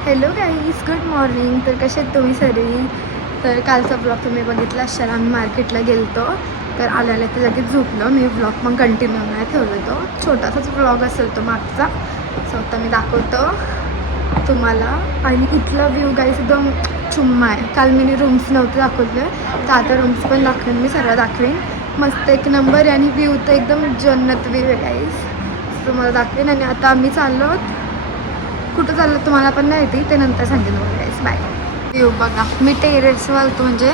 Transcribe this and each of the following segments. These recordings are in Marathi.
Hello guys, good morning. तर कसे आहेत तुम्ही सगळी? तर कालचा ब्लॉग तुम्ही बघितला असाल. आम्ही मार्केटला गेलतो, तर आल्याला ते लगेच झोपलो. मी ब्लॉग मग कंटिन्यू नाही ठेवलो. तो छोटासाच ब्लॉग असेल तो मागचा. सो आता मी दाखवतो तुम्हाला. आणि इथला व्ह्यू गाईज एकदम चुम्मा आहे. काल मी रूम्स नव्हते दाखवले, तर आता रूम्स पण दाखवेन. मी सगळं दाखवेन. मस्त एक नंबर आहे आणि व्ह्यू तर एकदम जन्नत व्ह्यू आहे गाईज. तुम्हाला दाखवेन. आणि आता आम्ही चाललो. कुठं चाललं तुम्हाला पण नाही माहिती, ते नंतर सांगेन गाईस. बाय. व्ह्यू बघा, मी टेरेसवर आलतो म्हणजे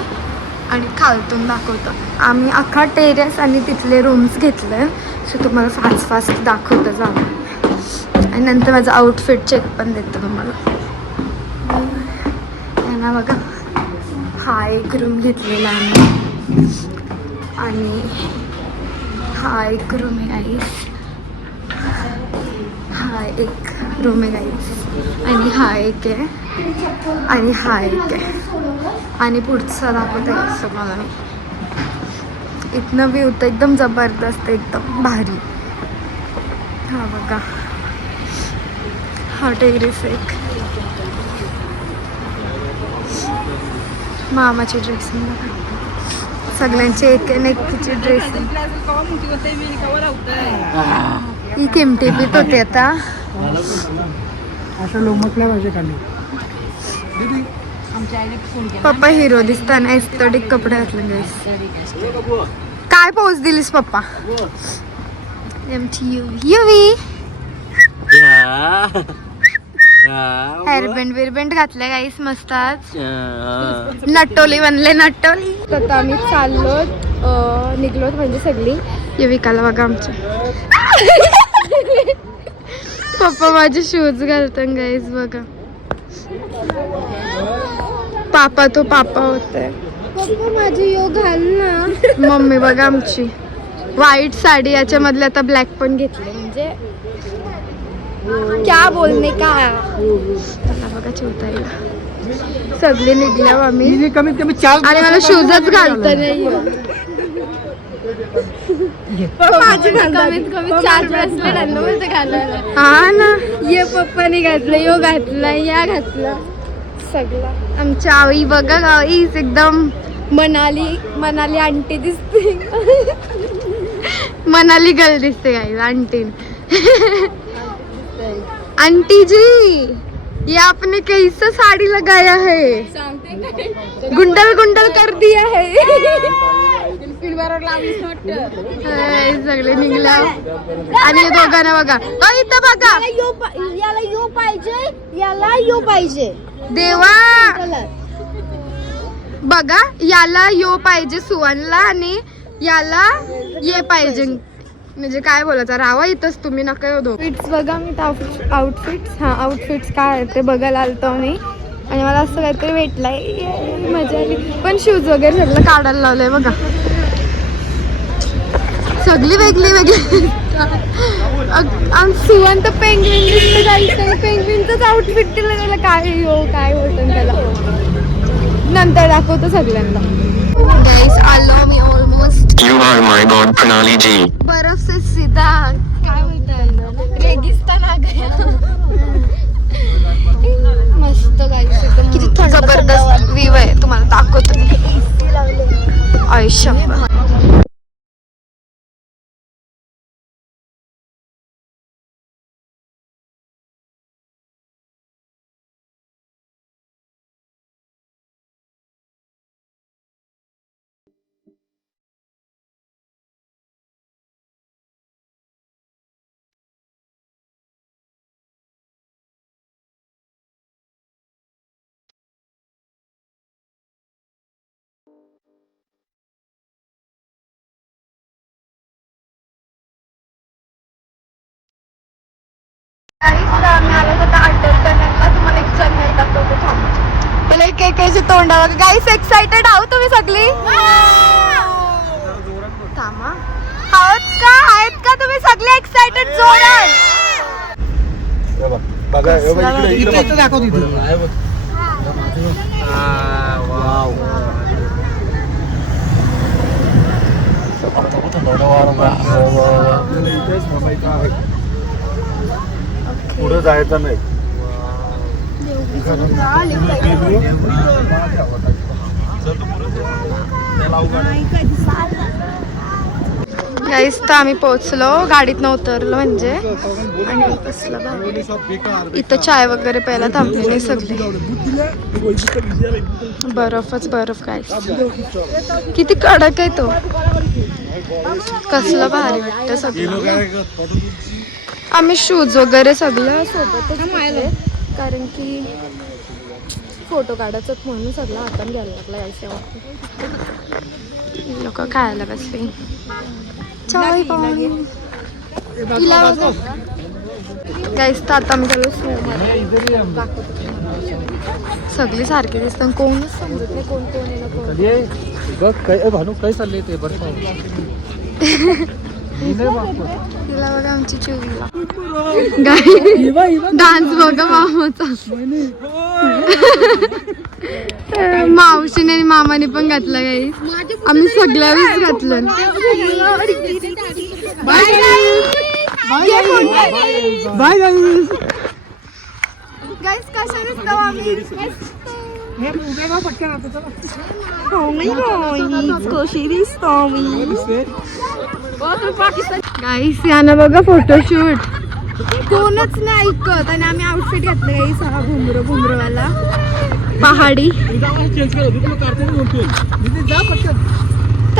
आणि खालतून दाखवतो. आम्ही अख्खा टेरेस आणि तिथले रूम्स घेतले. सो तुम्हाला फास्ट दाखवतं जाऊ. आणि नंतर माझं आउटफिट चेक पण देतो तुम्हाला. यांना बघा, हा एक रूम घेतलेला आम्ही आणि हा एक रूम आहे गाईस. हा एक रूम आहे गाईस आणि हा एक आहे आणि हा एक आहे. आणि पुढचा दाखवते असं मला मी. इथनं व्ह्यू तर एकदम जबरदस्त, एकदम भारी. हा बघा, हा टेरेस एक. मामाची ड्रेसिंग बघा, सगळ्यांचे एक आणि एकची ड्रेसिंग. ही किमती पित होते आता. असं लोमकल्या पाहिजे खाली. पप्पा हिरो दिसताना एस्थेटिक कपडे घातले गाईस. काय पोच दिलीस पप्पा? आमची युवी हेअरबँड बिरबँड घातल्या गाईस मस्त. आज नटोली बनले, नटोली. आता आम्ही चाललो, निघलोत म्हणजे सगळी. युविकाला बघा आमच्या. पप्पा माझे शूज घालतात गाईस बघा. पापा तो पापा होते. पप्पा माझी यो घाल ना. मम्मी बघा आमची व्हाईट साडी, याच्यामधले आता ब्लॅक पण घेतले. म्हणजे क्या बोलणे का. बघा चिवताईला सगळे निघल्या आम्ही. कमीत कमी 4 आणि मला शूजच घालता नाही. माझी कमीत कमी 4 ब्रेसलेट आणलं घालायला. हा ना, ये पप्पाने घातलं, यो घातला, या घातला सगळं. आमच्या आई बघा गाईस एकदम मनाली आंटी दिसते. मनाली गर्ल दिसते गाईस आंटी. आंटी जी, ये आपने कैसा साड़ी लगाया है, गुंडल गुंडल कर दिया है. सगळे निघला. आणि दोघांना बघा, इथं बघा, याला यो पाहिजे, याला यो पाहिजे. देवा बघा, याला यो पाहिजे सुवनला आणि याला ये पाहिजे. म्हणजे काय बोलायचं, रावा इथंच तुम्ही नका येऊ. फिट्स बघा, मी आउटफिट्स आउटफिट्स काय ते बघायला आलतो मी. आणि मला असं काहीतरी भेटलंय, मजा आली. पण शूज वगैरे सगळं काढायला लावलंय बघा. सगळी वेगळी वेगळी. सुवंत पेंग्विन दिसतं जायचं. पेंग्विनचंच आउटफिट दिलं त्याला. काय होतं त्याला, नंतर दाखवतो सगळ्यांना. गाइस आलो मी almost. You are my god Pranali ji. बर्फ से सीधा काय बोलतात, रेगिस्तान आ गया. मस्त गाईस, किती जबरदस्त व्ह्यू आहे. तुम्हाला दाखवतो मी. आयुष्य तोंडावर गाईस एक्साइटेड आहोत तुम्ही सगळी. थांबा, आहेत का तुम्ही सगळे एक्साइटेड? जोरात दाखव तिथे. पुढे जायचं नाही. गाईस तर आम्ही पोहोचलो, गाडीतनं उतरलो म्हणजे. आणि कसलं भारी. इथं चाय वगैरे प्यायला थांबलेले सगळे. बर्फच बर्फ गाईस, किती कडक आहे तो. कसलं भारी वाटतं सगळं. आम्ही शूज वगैरे सगळं सोबतच घेतले, कारण की फोटो काढायचं म्हणून सगळं हातात घ्यायला लागला. यायचं लोक खायला बसले. चाय पाहून गाईस तर आता मी त्याला सगळी सारखी दिसतात. कोणच समजत नाही कोण कोण आहे ना कोण. बघ काय भानू काय चाललंय ते बर्फ. तिला बघा आमची चिवला डान्स बघा मामाचा. मावशीने आणि मामाने पण घातलं गाईस. आम्ही सगळ्यावेळीच घातलं. बाय गाईस कशा दिसतो आम्ही. गाईस यानं बघा फोटोशूट कोणच नाही ऐकत. आणि आम्ही आउटफिट घातलं गाईस हा घुमरोवाला पहाडी.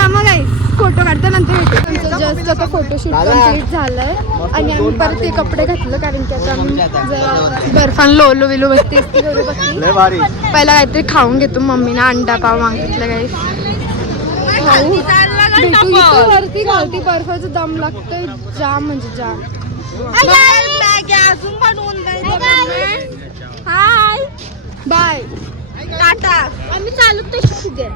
मग गाईस फोटो काढता नंतर भेटू. जस्ट आता फोटोशूट कम्प्लीट झालंय आणि आम्ही परत ते कपडे घातलं, कारण की आता आम्ही जरा बर्फान लोलो विलो बसते करू बसली. पहिला काहीतरी खाऊन घेतो. मम्मीनं अंडा पाव मागितलं गाईस. खाऊ भेटू. इथं वरती गावठी बर्फाचं दम लागतंय जाम म्हणजे जाम. Hi bye Tata. आम्ही चालत तशी कुठे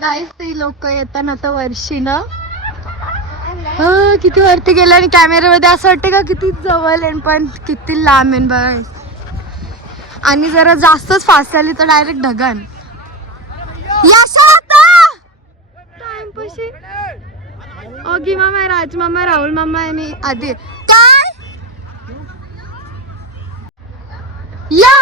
गाईस. ते लोक येताना आता वर्षीनं किती वरती गेलं आणि कॅमेऱ्यामध्ये असं वाटतं का किती जवळ आहे पण किती लांब आहे बघा. आणि जरा जास्तच फास्ट आली तर डायरेक्ट ढगान. टाइमपाशी ओगी मामा, राज मामा, राहुल मामा आणि आधी काय या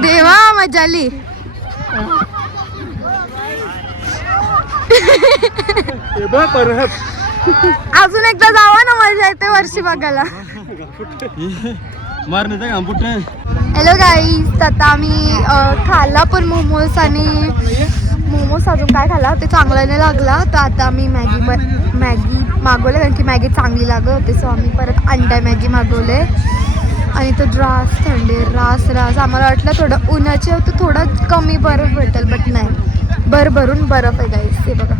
देवा मजा आली. अजून एकदा जावा ना, मजा येते वर्षी बघायला. हॅलो गाईस. आता आम्ही खाल्ला पण मोमोज आणि मोमोज अजून काय खाल्ला ते चांगलं नाही लागला. तर आता आम्ही मॅगी मागवले, कारण की मॅगी चांगली लागत होती. सो आम्ही परत अंडा मॅगी मागवले. आणि तो रास थंडी रास आम्हाला वाटलं थोडं उन्हाचे होतं, थोडं कमी बर्फ भेटेल, बट नाही भरभरून बर्फ आहे गाईस. ते बघा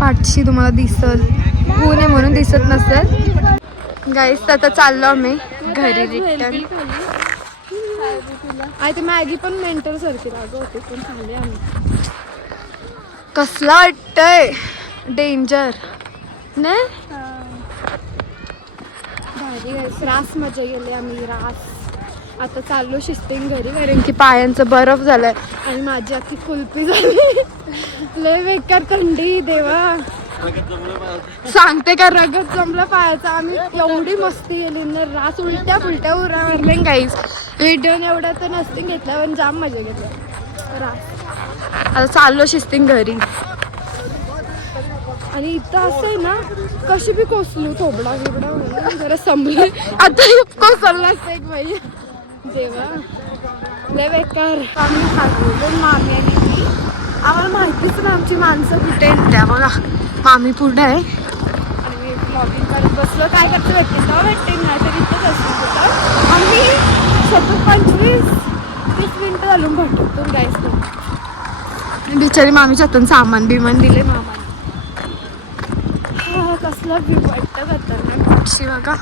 पाठशी तुम्हाला दिसल, ऊन आहे म्हणून दिसत नसेल गाईस. आता चाललो आम्ही घरी रिटर्न. आणि ते मॅगी पण मेंटल सारखी लागत होती पण खाल्ली आम्ही. कसला वाटतंय डेंजर नाही भारी गाईस. रास मजा गेली आम्ही रास. आता चाललो शिस्तीन घरी, कारण की पायांचं बर्फ झालंय आणि माझी अख्खी कुल्फी झाली. लय बेकार थंडी देवा सांगते का, रगत जमलं पायाचा. आम्ही एवढी मस्ती गेली ना, रास उलट्या फुलट्या उरा मारले गाईस. व्हिडिओने एवढ्या तर नसती घेतल्या पण जाम मजा घेतल्या रास. आता चाललो शिस्तीन घरी. आणि इथं असं आहे ना, कशी बी कोसलू थोबडा बिबडा म्हणून जरा संभले. आता कोसलला असतं एक बाई जेवण लय बेकार. आम्ही खाल्लो मामी आणि मी. आम्हाला माहितीच ना आमची माणसं कुठे आहेत त्या बघा. मामी पुढे आहे आणि मी ब्लॉगिंग करत बसलो. काय करतो भेटते तेव्हा भेटते नाही तर इथंच असतो कुठं. आम्ही सतत 25-30 मिनिटं घालून भेटतो गायस. बिचारी मामीच्या हातून सामान बिमान दिले मामाने. कसला व्ह्यू वाटतं खतरनाक पक्षी बघा.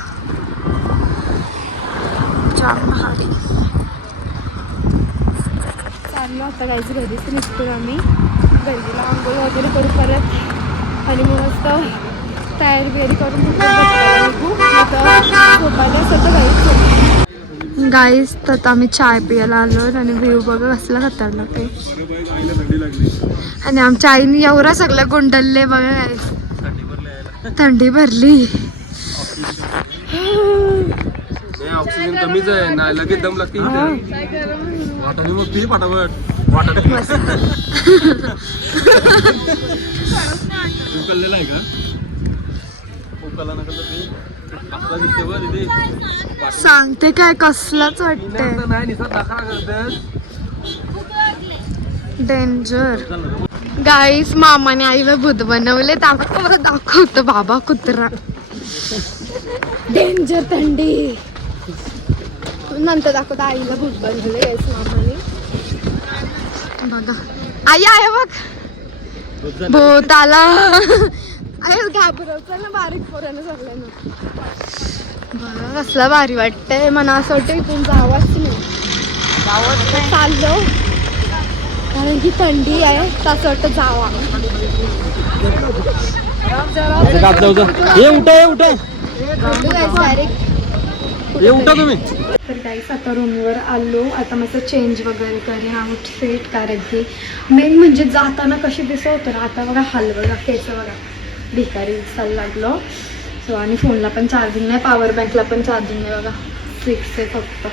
जाम भारी. चाललो आता काहीच घरीच निघतो आम्ही. गल्लीला आंघोळ वगैरे करू परत आणि मग मस्त तयारी बियारी करून निघू. झोपायला असं तर गाईस. तर आम्ही चाय पियाला आलो आणि व्ह्यू बघा कसला खतरनाक आहे. आणि आमच्या आईने एवढा सगळं गोंडलले बघा गाईस. थंडी भरली. ऑक्सिजन कमीच आहे ना लगेच दम लागते. वाटाणे मग पी पटापट. वाटाणे उकललेला आहे का? उकलला नका कसला दिसते बरं तिथे. सांगते काय कसलाच वाटतंय. नाही निसर्ग दाखवा करतात. डेंजर. गाईस मामाने आईला भूत बनवले. त्यामुळे दाखवतो बाबा कुत्रा. डेंजर थंडी. नंतर दाखवतो आईला भूत बनवले गाईस मामाने. बघा आई आहे बघ. भूत आला. आई घाबरवचं ना बारीक पोरानं सगळ्यांना. बघा कसला भारी वाटतंय. मला असं वाटतं इथून जावाच नाही. चाललो कारण की थंडी आहे. तसं वाटतं जावा. हे उठा उठा डायरेक्ट हे उठा तुम्ही. तर गाईस आता रूमवर आलो. आता मस्त चेंज वगैरे करेन आउटफिट. कारण की मेन म्हणजे जाताना कशी दिसत होतं ना. आता बघा हाल बघा केस बघा भिकारी दिसायला लागलो. सो आणि फोनला पण चार्जिंग नाही. पॉवर बँकला पण चार्जिंग नाही बघा. 6 आहे फक्त.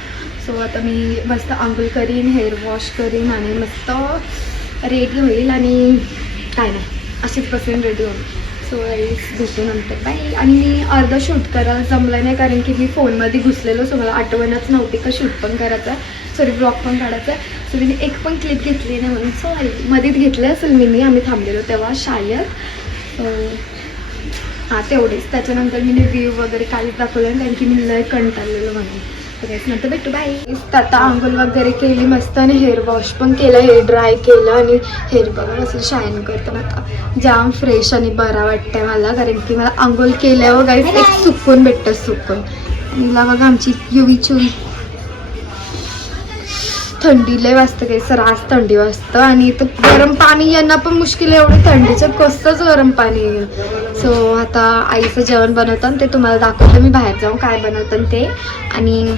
सो आता मी मस्त आंघोळ करीन हेअर वॉश करीन आणि मस्त रेडी होईल आणि काय नाही अशीच बसेन रेडी होईल. सो भेटू नंतर बाय. आणि मी अर्धा शूट करायला जमलं नाही कारण की मी फोनमध्ये घुसलेलो. सो मला आठवणच नव्हती का शूट पण करायचं आहे सॉरी ब्लॉग पण काढायचं आहे. सो मी एक पण क्लिप घेतली नाही म्हणून सॉरी. मध्येच घेतलं असेल मी आम्ही थांबलेलो तेव्हा शाळेत. हां तेवढेच. त्याच्यानंतर मी व्ह्यू वगैरे काहीच दाखवलं कारण की मी लय कंटाळलेलो म्हणून. नंतर भेटू बाय. आता आंघोळ वगैरे केली मस्त आणि हेअर वॉश पण केलं. हेअर ड्राय केलं आणि हेअर बघा असं शाईन करतं. आता जाम फ्रेश आणि बरा वाटतंय मला कारण की मला आंघोळ केल्यावर गाईस एक सुकून भेटतं. सुकून हिला बघा आमची युवी चुवी. थंडी लय वाजतं काही सर आज थंडी वाजतं आणि इथं गरम पाणी यांना पण मुश्किल आहे. एवढं थंडीचं कसंच गरम पाणी. सो आता आईचं जेवण बनवतं आणि ते तुम्हाला दाखवतो मी बाहेर जाऊन काय बनवतं ते. आणि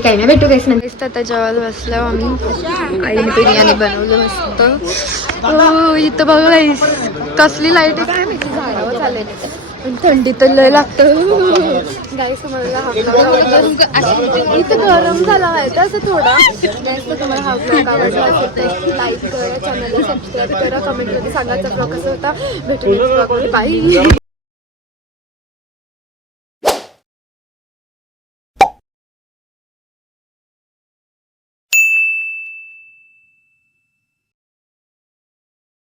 काही नाही भेटू काहीच नाही. आता जेवायला बसलो आम्ही. आईने बिर्याणी बनवलं मस्त. इथं बघा कसली लाईट आहे काय माहिती. झाडावर चाललेली पण थंडी तर लय लागतं गाईस. तुम्हाला इथं गरम झाला माहिती असं थोडा. गाईस तर तुम्हाला हा ब्लॉग आवडला असेल तर लाईक करा. चॅनलला सबस्क्राईब करा. कमेंटमध्ये सांगायचा ब्लॉग कसा होता. भेटून बाय.